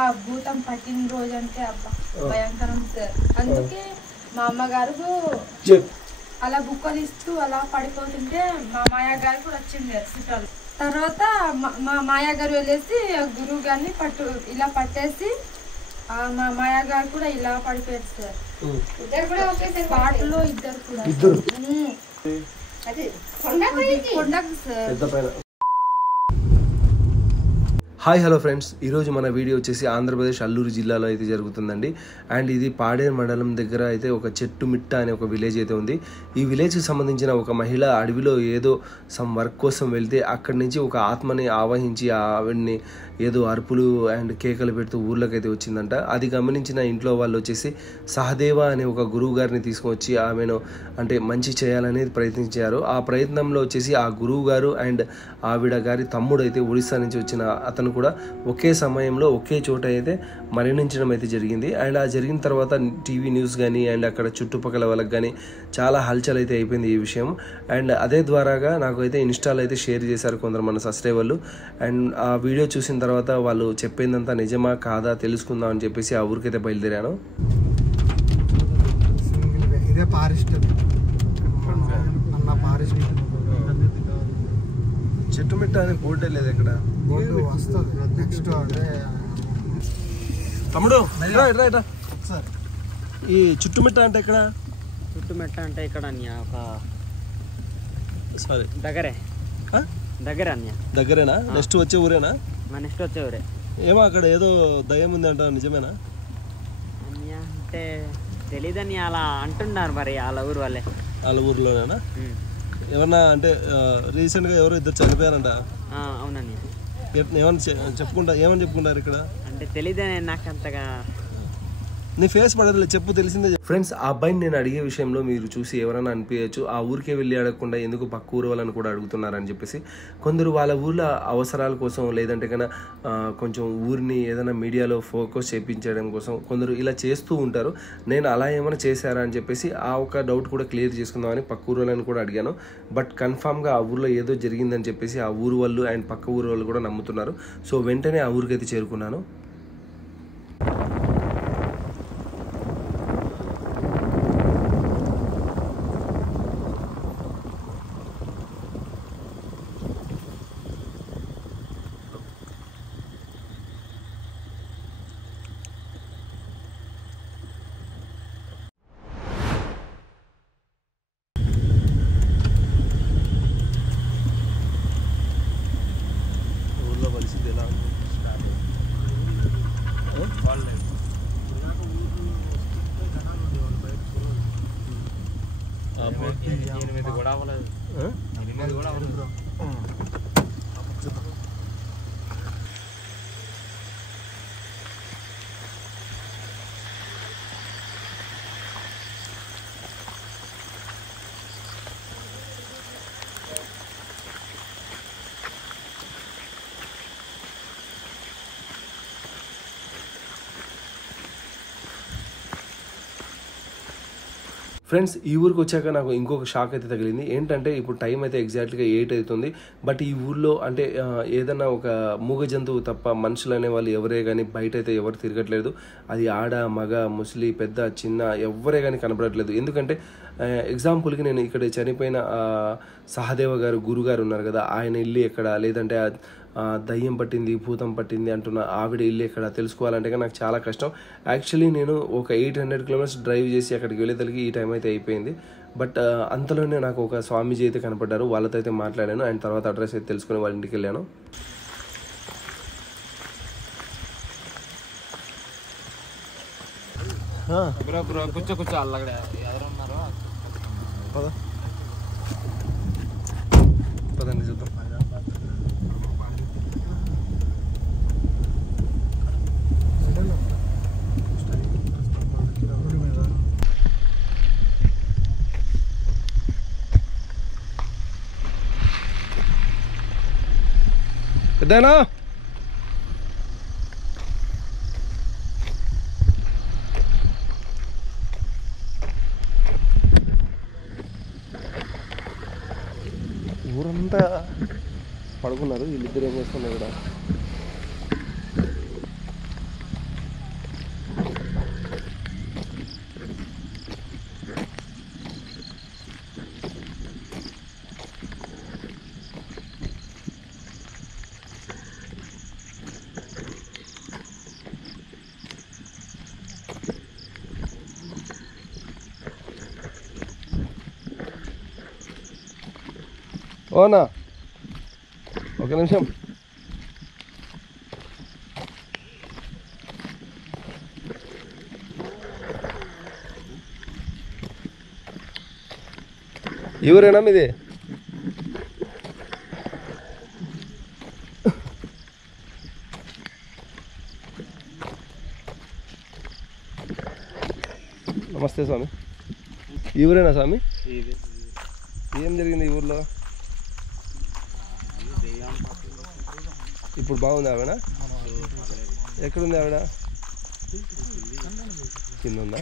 ఆ భూతం పట్టిన రోజు అంటే అబ్బా భయంకరం సార్. అందుకే మా అమ్మగారు అలా బుక్కలు ఇస్తూ అలా పడిపోతుంటే మా మాయా గారు కూడా వచ్చింది చుట్టాలు. తర్వాత మా మాయా గారు వెళ్ళేసి గురువు గారిని ఇలా పట్టేసి మా మాయా గారు కూడా ఇలా పడిపోయారు సార్. ఇద్దరు కూడా ఒకేసారి పాటలో ఇద్దరు కొండకు సార్. హాయ్ హలో ఫ్రెండ్స్, ఈరోజు మన వీడియో వచ్చేసి ఆంధ్రప్రదేశ్ అల్లూరు జిల్లాలో అయితే జరుగుతుందండి. అండ్ ఇది పాడేరు మండలం దగ్గర అయితే ఒక చెట్టు మిట్ట అనే ఒక విలేజ్ అయితే ఉంది. ఈ విలేజ్కి సంబంధించిన ఒక మహిళ అడవిలో ఏదో సమ్ వర్క్ కోసం వెళ్తే అక్కడి నుంచి ఒక ఆత్మని ఆవహించి ఆవిడ్ని ఏదో అరుపులు అండ్ కేకలు పెడుతూ ఊర్లోకైతే వచ్చిందంట. అది గమనించిన ఇంట్లో వాళ్ళు వచ్చేసి సహదేవ అనే ఒక గురువు గారిని తీసుకొచ్చి ఆమెను అంటే మంచి చేయాలనేది ప్రయత్నించారు. ఆ ప్రయత్నంలో వచ్చేసి ఆ గురువు గారు అండ్ ఆవిడ గారి తమ్ముడు అయితే ఒడిస్సా నుంచి వచ్చిన అతను కూడా ఒకే సమయంలో ఒకే చోట అయితే మరణించడం అయితే జరిగింది. అండ్ ఆ జరిగిన తర్వాత టీవీ న్యూస్ కానీ అండ్ అక్కడ చుట్టుపక్కల వాళ్ళకి కానీ చాలా హల్చల్ అయితే అయిపోయింది ఈ విషయం. అండ్ అదే ద్వారాగా నాకు అయితే ఇన్స్టాలో అయితే షేర్ చేశారు కొందరు మన సబ్స్క్రైబర్లు. అండ్ ఆ వీడియో చూసిన తర్వాత వాళ్ళు చెప్పిందంతా నిజమా కాదా తెలుసుకుందాం అని చెప్పేసి ఆ ఊరికైతే బయలుదేరాను. చెట్టు మిట్ట అని బోర్డే లేదు ఇక్కడ. తమ్ముడు ఈ చుట్టుమిట్ట అంటే ఇక్కడ చుట్టుమిట్ట అంటే ఇక్కడ సారీ దగ్గరేనా? నెక్స్ట్ వచ్చే ఊరేనా? నెక్స్ట్ వచ్చే ఊరే. ఏమో అక్కడ ఏదో దయ్యం ఉంది అంట, నిజమేనా? అంటే తెలీదని అలా అంటున్నారు మరి వాళ్ళ ఊరు వాళ్ళే. వాళ్ళ ఊర్లోనేనా? ఎవరన్నా అంటే రీసెంట్గా ఎవరో ఇద్దరు చనిపోయారంట. అవునండి. ఏమని చెప్పుకుంటారు ఇక్కడ? అంటే తెలీదని నాకు అంతగా నీ ఫేస్ పడదు, చెప్పు తెలిసిందే. ఫ్రెండ్స్, ఆ అబ్బాయిని నేను అడిగే విషయంలో మీరు చూసి ఎవరైనా అనిపించచ్చు ఆ ఊరికే వెళ్ళి అడగకుండా ఎందుకు పక్క ఊరు వాళ్ళని కూడా అడుగుతున్నారని చెప్పేసి. కొందరు వాళ్ళ ఊళ్ళో అవసరాల కోసం లేదంటే కన్నా కొంచెం ఊరిని ఏదైనా మీడియాలో ఫోకస్ చేయించడం కోసం కొందరు ఇలా చేస్తూ ఉంటారు. నేను అలా ఏమైనా చేశారా అని చెప్పేసి ఆ ఒక డౌట్ కూడా క్లియర్ చేసుకుందామని పక్క ఊరు వాళ్ళని కూడా అడిగాను. బట్ కన్ఫామ్గా ఆ ఊరిలో ఏదో జరిగిందని చెప్పేసి ఆ ఊరు వాళ్ళు అండ్ పక్క ఊరు వాళ్ళు కూడా నమ్ముతున్నారు. సో వెంటనే ఆ ఊరికైతే చేరుకున్నాను. ఫ్రెండ్స్, ఈ ఊరికి వచ్చాక నాకు ఇంకొక షాక్ అయితే తగిలింది. ఏంటంటే ఇప్పుడు టైం అయితే ఎగ్జాక్ట్గా 8 అవుతుంది. బట్ ఈ ఊర్లో అంటే ఏదన్నా ఒక మూగ జంతువు తప్ప మనుషులు అనే వాళ్ళు ఎవరే కానీ బయట అయితే ఎవరు తిరగట్లేదు. అది ఆడ మగ ముసలి పెద్ద చిన్న ఎవరే కానీ కనపడట్లేదు. ఎందుకంటే ఎగ్జాంపుల్కి నేను ఇక్కడ చనిపోయిన సహదేవ గారు గురుగారు ఉన్నారు కదా, ఆయన ఇల్లు ఎక్కడ, లేదంటే దయ్యం పట్టింది భూతం పట్టింది అంటున్న ఆవిడ ఇల్లు ఎక్కడ తెలుసుకోవాలంటే నాకు చాలా కష్టం. యాక్చువల్లీ నేను ఒక 800 కిలోమీటర్స్ డ్రైవ్ చేసి అక్కడికి వెళ్ళేసరికి ఈ టైం అయితే అయిపోయింది. బట్ అంతలోనే నాకు ఒక స్వామీజీ అయితే కనపడ్డారు. వాళ్ళతో అయితే మాట్లాడాను అండ్ తర్వాత అడ్రస్ అయితే తెలుసుకుని వాళ్ళ ఇంటికి వెళ్ళాను. పదండి చూద్దాం. పెద్దనా ఊరంతా పడుకున్నారు. వీళ్ళిద్దరు ఏం చేస్తున్నారు ఇక్కడ? ఓనా ఒక నిమిషం. ఎవరేనా మీది? నమస్తే స్వామి. ఈ ఊరేనా స్వామి? ఏం జరిగింది ఈ ఊర్లో? ఇప్పుడు బాగుంది ఆవిడ? ఎక్కడుంది ఆవిడ? కింద ఉందా?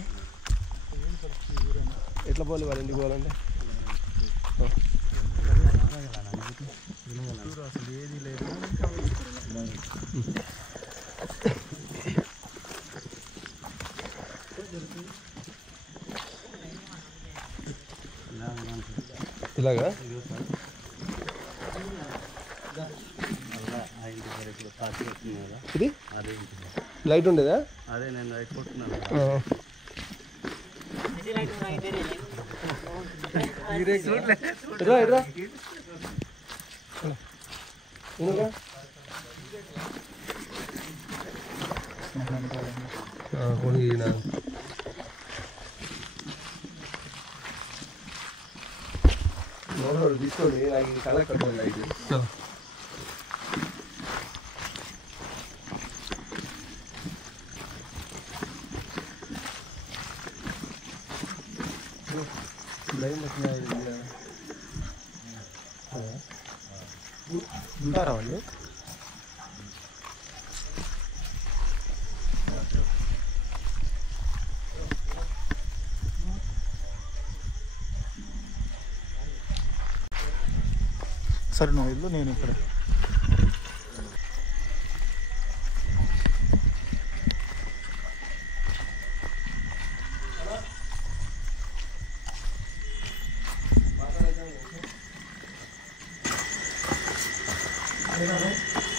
ఎట్లా పోవాలి వాళ్ళ ఇంటికి పోవాలంటే? ఇలాగా ఇది లైట్ ఉండేదా? అదే నేను లైట్ కొట్టున్నాను. తీసుకోండి, నాకు కళ కట్టండి లైట్. ఉంటారా వాళ్ళు? సరే నువ్వు ఇల్లు, నేను ఇక్కడ.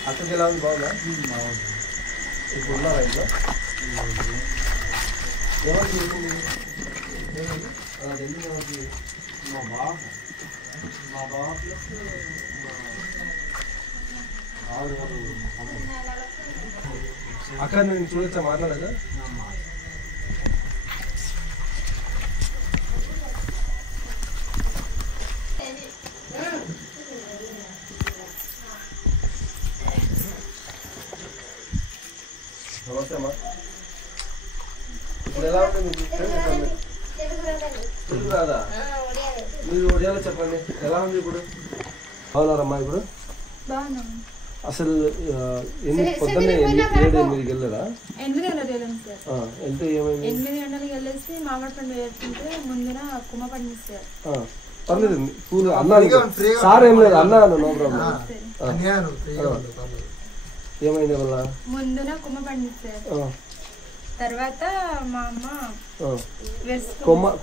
అక్కడికి ఎలా ఉంది? బాగుందా? ఇప్పుడు ఉన్నారా ఇంట్లో? అక్కడ నేను చూడొచ్చా, మాట్లాడదా? నమస్తే అమ్మా. ఇప్పుడు ఎలా ఉంది మీకు? తెలుగు రాదా? మీరు ఒడియాలో చెప్పండి, ఎలా ఉంది ఇప్పుడు? బాగున్నారమ్మా ఇప్పుడు? అసలు పొద్దున్నే 7-8కి వెళ్ళరా? 8 గంటలకు వెళ్ళాను సార్. వెళ్తే ఏమైంది? 8 గంటలకు వెళ్ళేసి మామిడి పండు వేస్తుంటే ముందున కుమ్మ పండు సార్. పర్లేదు, పూలు అన్నాను సార్, ఏం లేదు అన్నాను, నో ప్రాబ్లం. ఏమైంది వల్ల? ముందున కుమ్మ పండు సార్. తర్వాత మా అమ్మ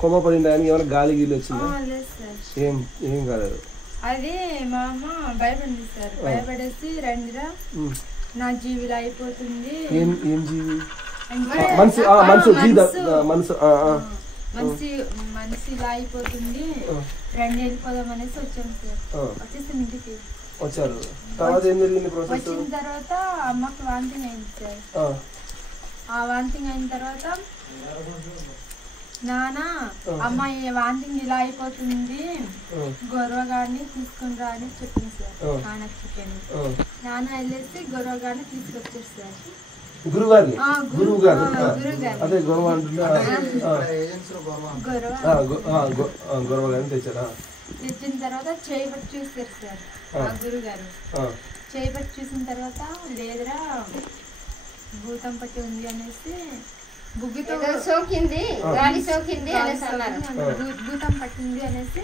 కొమ్మ పడిన దానికి ఏమైనా గాలి గీలు వచ్చిందా? లేదు సార్, ఏం కాలేదు. అది మా అమ్మ భయపడింది సార్. భయపడేసి రండిరా నా జీవిలో అయిపోతుంది. ఏం జీవి? మనసు మనసులా అయిపోతుంది, రండి వెళ్ళిపోదాం అనేసి వచ్చాము సార్. వచ్చేసాం ఇంటికి. వచ్చారు. తర్వాత ఏం జరిగింది? వచ్చిన తర్వాత అమ్మకి వాంతింగ్ అయింది సార్. ఆ వాంతింగ్ అయిన తర్వాత నాన్న అమ్మాయి వాంతింగ్ ఇలా అయిపోతుంది, గొర్రెగాడిని తీసుకుని రా అని చెప్పింది సార్. నాన్నకి చెప్పాను. నాన్న వెళ్ళేసి గొర్రెగాడిని తీసుకొచ్చారు సార్. గురుగారిని? గురువుగారు అదే గొడవ గొడవగారిని తెచ్చారా? తెచ్చిన తర్వాత చేయి పట్టి చూస్తారు సార్ ఆ గురుగారు. చేయి పట్టి చూసిన తర్వాత లేదురా భూతం పట్టి ఉంది అనేసి, బుగ్గితో సోకింది, గాలి సోకింది అనేసి అన్నారు. భూతం పట్టింది అనేసి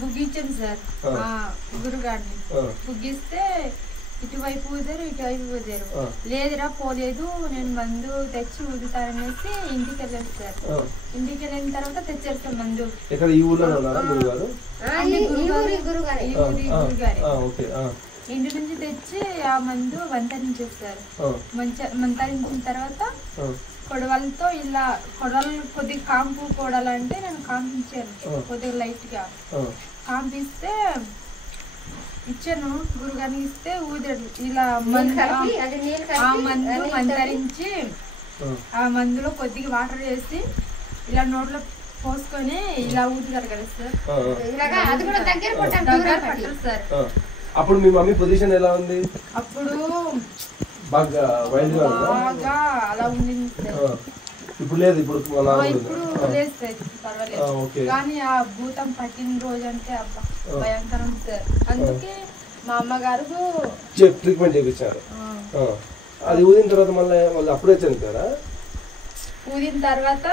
బుగ్గించాను సార్ ఆ గురుగారిని. బుగ్గిస్తే ఇటువైపు ఊదారు, ఇటువైపు ఊదారు. లేదురా పోలేదు, నేను మందు తెచ్చి ఊదుతారనేసి ఇంటికి వెళ్ళాను సార్. ఇంటికి వెళ్ళిన తర్వాత తెచ్చారు సార్ మందు. ఇంటి నుంచి తెచ్చి ఆ మందు వంతరించేస్తారు. మంతరించిన తర్వాత కొడవలతో ఇలా కొడవలు కొద్దిగా కాంపు కొడాలంటే నేను కాంపించాను కొద్దిగా లైట్ గా కాంపిస్తే ఇచ్చాను గురుగారికి ఇస్తే ఊదాడు ఇలా ఆ మందు మంతరించి ఆ మందులో కొద్దిగా వాటర్ వేసి ఇలా నోట్లో పోసుకొని ఇలా ఊదుతారు కదా సార్ సార్. అప్పుడు మీ మమ్మీ పొజిషన్ ఎలా ఉంది? అప్పుడు బాగా అలా ఉండింది సార్. ఇప్పుడు లేదు, ఇప్పుడు లేదు సార్, పర్వాలేదు. కానీ ఆ భూతం పట్టిన రోజు అంటే అబ్బా భయంకరం సార్. అందుకే మా అమ్మగారు ట్రీట్మెంట్ చేయించారు. అది ఊదిన తర్వాత మళ్ళీ అప్పుడే చనిపోయారా? ఊదిన తర్వాత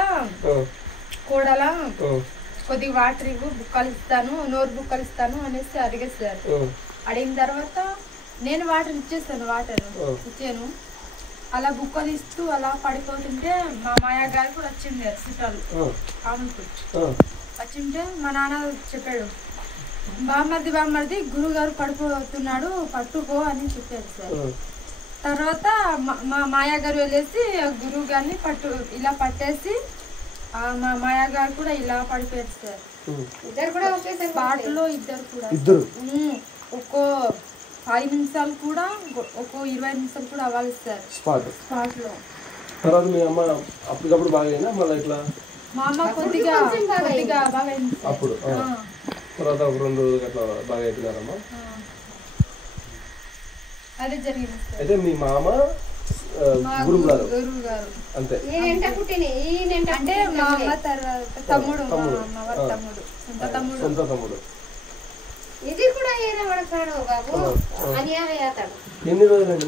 కూడలా కొద్దిగా వాటర్ ఇవ్వు, బుక్కలు ఇస్తాను, నోరు బుక్కలు ఇస్తాను అనేసి అడిగేస్తారు. అడిగిన తర్వాత నేను వాటర్ ఇచ్చేస్తాను, వాటర్ ఇచ్చాను. అలా బుక్కలు ఇస్తూ అలా పడిపోతుంటే మా మాయా గారు కూడా వచ్చింది చుట్టాలు కాముకు వచ్చింటే మా నాన్న చెప్పాడు, బామ్మర్ది గురువు గారు పడిపోతున్నాడు పట్టుకో అని చెప్పారు సార్. తర్వాత మా మాయా గారు వెళ్ళేసి గురువు గారిని ఇలా పట్టేసి మా మాయా గారు కూడా ఇలా పడిపోయారు సార్. ఇద్దరు కూడా ఒకేసారి స్పాట్లో ఇద్దరు ఒక్కో 5 నిమిషాలు కూడా ఒక్కో 20 నిమిషాలు కూడా అవ్వాలి సార్ స్పాట్ లో. తర్వాత మీ అమ్మ అప్పటికప్పుడు బాగా మళ్ళీ ఇట్లా మా అమ్మ కొద్దిగా బాగా అయింది అప్పుడు. తర్వాత ఒక 2 రోజులు అట్లా బాగా అయిపోయినారమ్మా. అదే జరిగింది. అయితే మీ మామ గురువు గారు అంతే అంటే మా అమ్మ తర్వాత తమ్ముడు సొంత తమ్ముడు. ఇది కూడా ఏడవడతాడు బాబు, అన్యాయం అవుతాడు. ఎన్ని రోజులండి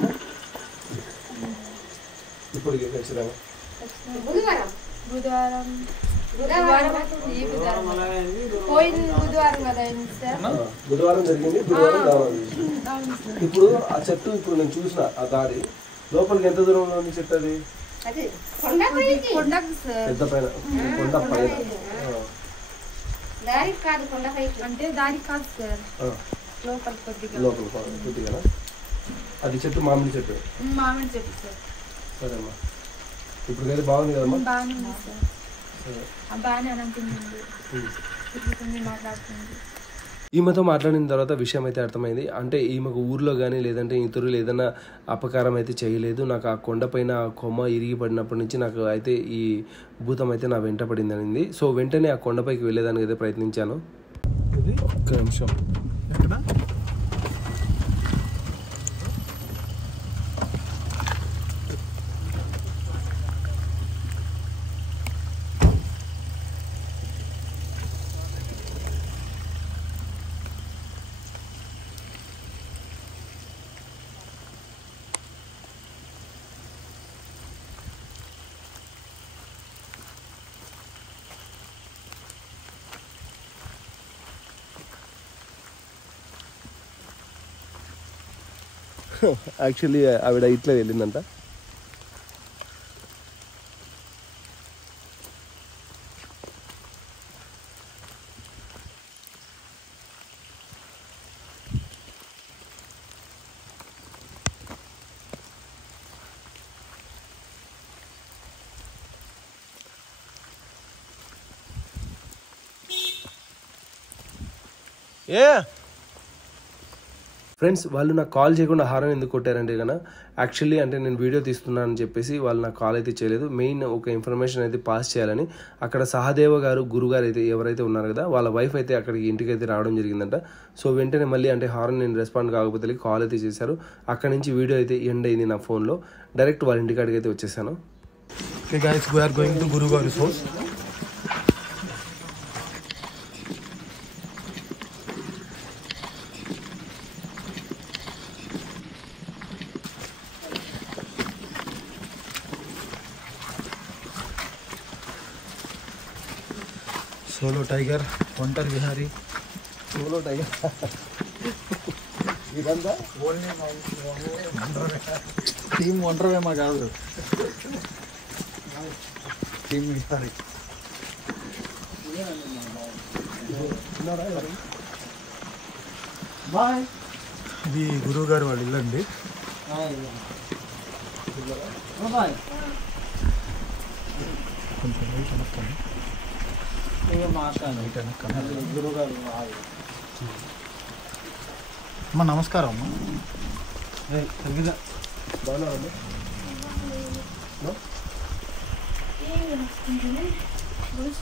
ఇప్పటికి ఖచ్చితంగా? బుధవారం పోయిన బుధవారం కదా బుధవారం జరిగింది. ఇప్పుడు ఆ చెట్టు ఇప్పుడు నేను చూసిన ఆ దారి లోపలికి ఎంత దూరంలో ఉంది చెట్టు? అది పెద్ద పైన కొండ పైన అంటే దారి కాదు సార్, లోపల కొద్దిగా. అది చెట్టు మామిడి చెట్టు సార్. సరేమ్మా, ఇప్పుడైతే బాగుంది కదమ్మా? బాగానే ఉంది సార్, బాగానే అనంటుంది, మాట్లాడుతుంది. ఈమెతో మాట్లాడిన తర్వాత విషయం అయితే అర్థమైంది. అంటే ఈమెకు ఊర్లో కానీ లేదంటే ఇతరులు ఏదైనా అపకారం అయితే చేయలేదు. నాకు ఆ కొండపైన కొమ్మ ఇరిగి పడినప్పటి నుంచి నాకు అయితే ఈ భూతం అయితే నా వెంట పడింది అనింది. సో వెంటనే ఆ కొండపైకి వెళ్ళేదానికి అయితే ప్రయత్నించాను. ఒక్క నిమిషం. యాక్చువల్లీ ఆవిడ ఇట్లా వెళ్ళిందంట. ఫ్రెండ్స్, వాళ్ళు నాకు కాల్ చేయకుండా హారన్ ఎందుకు కొట్టారంటే కన్నా యాక్చువల్లీ అంటే నేను వీడియో తీస్తున్నాను అని చెప్పేసి వాళ్ళు నాకు కాల్ అయితే చేయలేదు. మెయిన్ ఒక ఇన్ఫర్మేషన్ అయితే పాస్ చేయాలని అక్కడ సహదేవ గారు గురుగారు అయితే ఎవరైతే ఉన్నారు కదా వాళ్ళ వైఫ్ అయితే అక్కడికి ఇంటికి అయితే రావడం జరిగిందంట. సో వెంటనే మళ్ళీ అంటే హారన్ నేను రెస్పాండ్ కాకపోతే కాల్ అయితే చేశారు. అక్కడ నుంచి వీడియో అయితే ఎండ్ అయింది నా ఫోన్లో. డైరెక్ట్ వాళ్ళ ఇంటికాడికి అయితే వచ్చేసాను. Okay guys, we are going to Guru Gauri's house. Solo Tiger, Hunter Vihari. Solo Tiger. ఇదంతా టీమ్ ఒంటరివేమా కాదు, టీమ్ విహారీ. ఇది గురువు గారు వాళ్ళు ఇల్లండి. కొంచెం వెయిట్ వెనక్కండి. వెయిట్ వెనక్కండి. గురువుగారు అమ్మ నమస్కారం అమ్మ.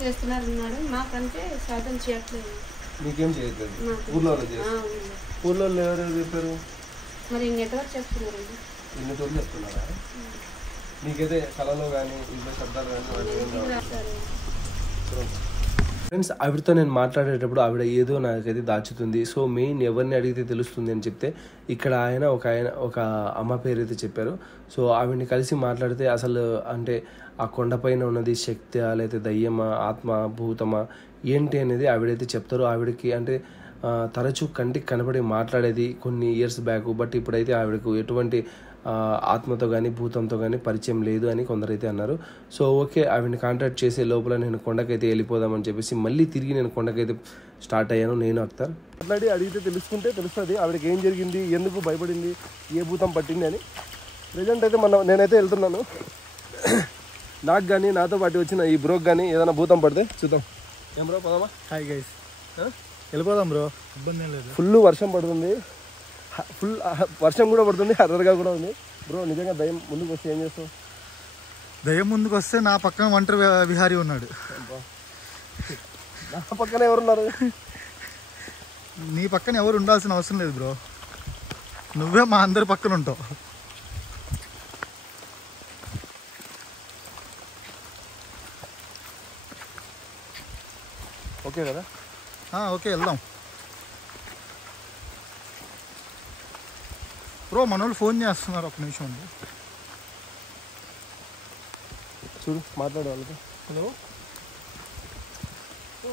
చేస్తున్నారు అన్నాడు. మాకంటే సాధన చేయట్లేదు. మీకేం చేయట్లేదు? ఊర్లో ఊర్లో ఎవరు చెప్పారు? మరి నెట్వర్క్ చెప్తున్నారండి. ఎన్ని రోజులు చెప్తున్నారా? మీకైతే కళలో కానీ ఇంట్లో శబ్దాలు కానీ ఫ్రెండ్స్, ఆవిడతో నేను మాట్లాడేటప్పుడు ఆవిడ ఏదో నాకైతే దాచుతుంది. సో మెయిన్ ఎవరిని అడిగితే తెలుస్తుంది అని చెప్తే ఇక్కడ ఒక అమ్మ పేరు అయితే చెప్పారు. సో ఆవిడని కలిసి మాట్లాడితే అసలు అంటే ఆ కొండపైన ఉన్నది శక్తి లేకపోతే దయ్యమా, ఆత్మ, భూతమా ఏంటి అనేది ఆవిడైతే చెప్తారు. ఆవిడకి అంటే తరచూ కంటికి కనబడి మాట్లాడేది కొన్ని ఇయర్స్ బ్యాక్. బట్ ఇప్పుడైతే ఆవిడకు ఎటువంటి ఆత్మతో కానీ భూతంతో కానీ పరిచయం లేదు అని కొందరైతే అన్నారు. సో ఓకే, ఆవిడని కాంటాక్ట్ చేసే లోపల నేను కొండకైతే వెళ్ళిపోదామని చెప్పేసి మళ్ళీ తిరిగి నేను కొండకైతే స్టార్ట్ అయ్యాను. నేను అఖ్తర్ మాట్లాడి అడిగితే తెలుస్తుంది ఆవిడకి ఏం జరిగింది, ఎందుకు భయపడింది, ఏ భూతం పట్టింది అని. ప్రజెంట్ అయితే నేనైతే వెళ్తున్నాను. నాకు కానీ నాతో పాటు వచ్చిన ఈ బ్రోకి కానీ ఏదైనా భూతం పడితే చూద్దాం. ఏం బ్రో పోదామా? హాయ్ గైస్, వెళ్ళిపోదాం బ్రో, ఇబ్బంది ఏం లేదు. ఫుల్ వర్షం పడుతుంది, ఫుల్ వర్షం కూడా పడుతుంది, హర్రర్గా కూడా ఉంది. బ్రో నిజంగా దయ్యం ముందుకు వస్తే ఏం చేస్తావు? దయ్యం ముందుకు వస్తే నా పక్కన ఒంటరి విహారీ ఉన్నాడు. నా పక్కన ఎవరున్నారు? నీ పక్కన ఎవరు ఉండాల్సిన అవసరం లేదు బ్రో, నువ్వే మా అందరి పక్కన ఉంటావు. ఓకే కదా? ఓకే వెళ్దాం బ్రో. మన వాళ్ళు ఫోన్ చేస్తున్నారు, ఒక నిమిషం ఉంది. చూడు మాట్లాడే వాళ్ళతో. హలో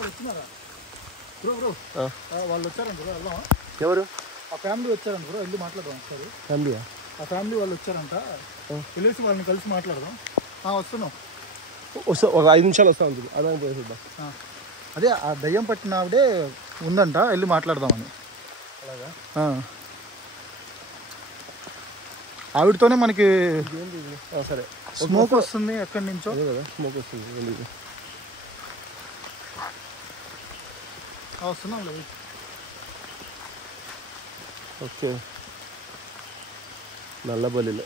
వచ్చినారా బ్రో? వాళ్ళు వచ్చారంట బ్రో, వెళ్దామా? ఎవరు? ఆ ఫ్యామిలీ వచ్చారంట బ్రో, వెళ్ళి మాట్లాడదాం ఒకసారి. ఫ్యామిలీయా? ఆ ఫ్యామిలీ వాళ్ళు వచ్చారంట, వెళ్ళేసి వాళ్ళని కలిసి మాట్లాడదాం. వస్తున్నాం, ఒక 5 నిమిషాలు వస్తా ఉంటుంది, అదే పోయేద్దాం. అదే ఆ దయ్యం పట్టిన ఆవిడే ఉందంట, వెళ్ళి మాట్లాడదామని. అలాగా? ఆవిడతోనే మనకి సరే. స్మోక్ వస్తుంది ఎక్కడి నుంచో కదా, స్మోక్ వస్తుంది. వస్తున్నాం లేదు. ఓకే, నల్లబల్లిలో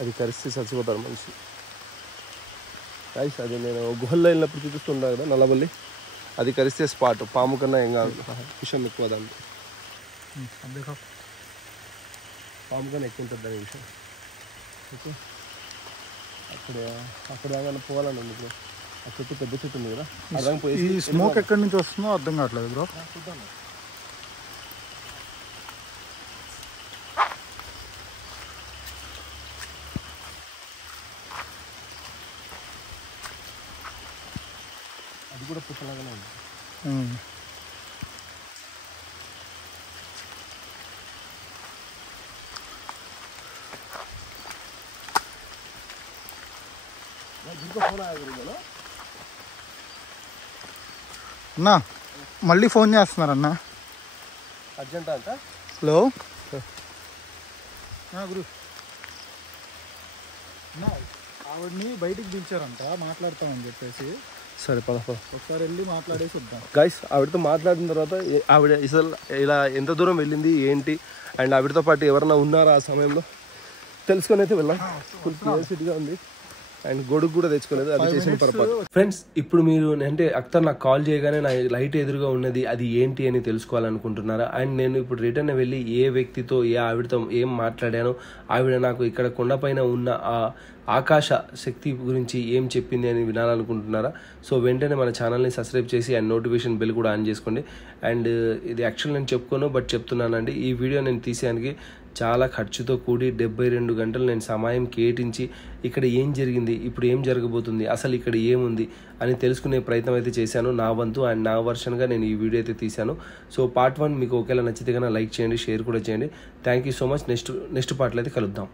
అది కరిస్తే చచ్చిపోతారు మనిషి. రైస్ అది నేను గుహల్లో వెళ్ళినప్పుడు చూపిస్తుంటా కదా, నల్లబల్లి అది కరిస్తే స్పాట్. పాము కన్నా ఏం కాదు, విషయం ఎక్కువ దాన్ని. పాము కన్నా ఎక్కువ ఉంటుంది దాని విషయం. ఓకే, అక్కడ ఏమైనా పోవాలని ఉంది బ్రో. ఆ చెట్టు పెద్ద చెట్టు ఉంది కదా, అర్థం పోయి. ఈ స్మోక్ ఎక్కడి నుంచి వస్తుందో అర్థం కావట్లేదు బ్రో. చూద్దాం. అది కూడా పుట్టలాగానే ఉంది. అన్నా మళ్ళీ ఫోన్ చేస్తున్నారన్నా, అర్జెంట్ అంట. హలో గురు, ఆవిడని బయటికి పిలిచారంట మాట్లాడతామని చెప్పేసి. సరే పద ఒకసారి వెళ్ళి మాట్లాడేసి వద్దాం. గైస్, ఆవిడతో మాట్లాడిన తర్వాత ఆవిడ అసలు ఇలా ఎంత దూరం వెళ్ళింది ఏంటి, అండ్ ఆవిడతో పాటు ఎవరైనా ఉన్నారా ఆ సమయంలో తెలుసుకొని అయితే వెళ్ళాం. ఫుల్ క్యూరియాసిటీగా ఉంది, అండ్ గొడుగు కూడా తెచ్చుకోలేదు, అది చేసిన పొరపాటు. ఫ్రెండ్స్, ఇప్పుడు మీరు అంటే అఖ్తర్ నాకు కాల్ చేయగానే నా లైట్ ఎదురుగా ఉన్నది అది ఏంటి అని తెలుసుకోవాలనుకుంటున్నారా? అండ్ నేను ఇప్పుడు రిటర్న్ వెళ్ళి ఏ వ్యక్తితో ఆవిడతో ఏం మాట్లాడానో, ఆవిడ నాకు ఇక్కడ కొండపైన ఉన్న ఆ ఆకాశ శక్తి గురించి ఏం చెప్పింది అని వినాలనుకుంటున్నారా? సో వెంటనే మన ఛానల్ని సబ్స్క్రైబ్ చేసి అండ్ నోటిఫికేషన్ బెల్ కూడా ఆన్ చేసుకోండి. అండ్ ఇది యాక్చువల్ నేను చెప్పుకోను, బట్ చెప్తున్నానండి, ఈ వీడియో నేను తీసేయడానికి చాలా ఖర్చుతో కూడి 72 గంటలు నేను సమయం కేటాయించి ఇక్కడ ఏం జరిగింది, ఇప్పుడు ఏం జరగబోతుంది, అసలు ఇక్కడ ఏముంది అని తెలుసుకునే ప్రయత్నం అయితే చేశాను నా వంతు. అండ్ నా వర్షన్గా నేను ఈ వీడియో అయితే తీశాను. సో పార్ట్ 1 మీకు ఒకేలా నచ్చితే కన్నా లైక్ చేయండి, షేర్ కూడా చేయండి. Thank you so much. Next పార్ట్లో అయితే కలుద్దాం.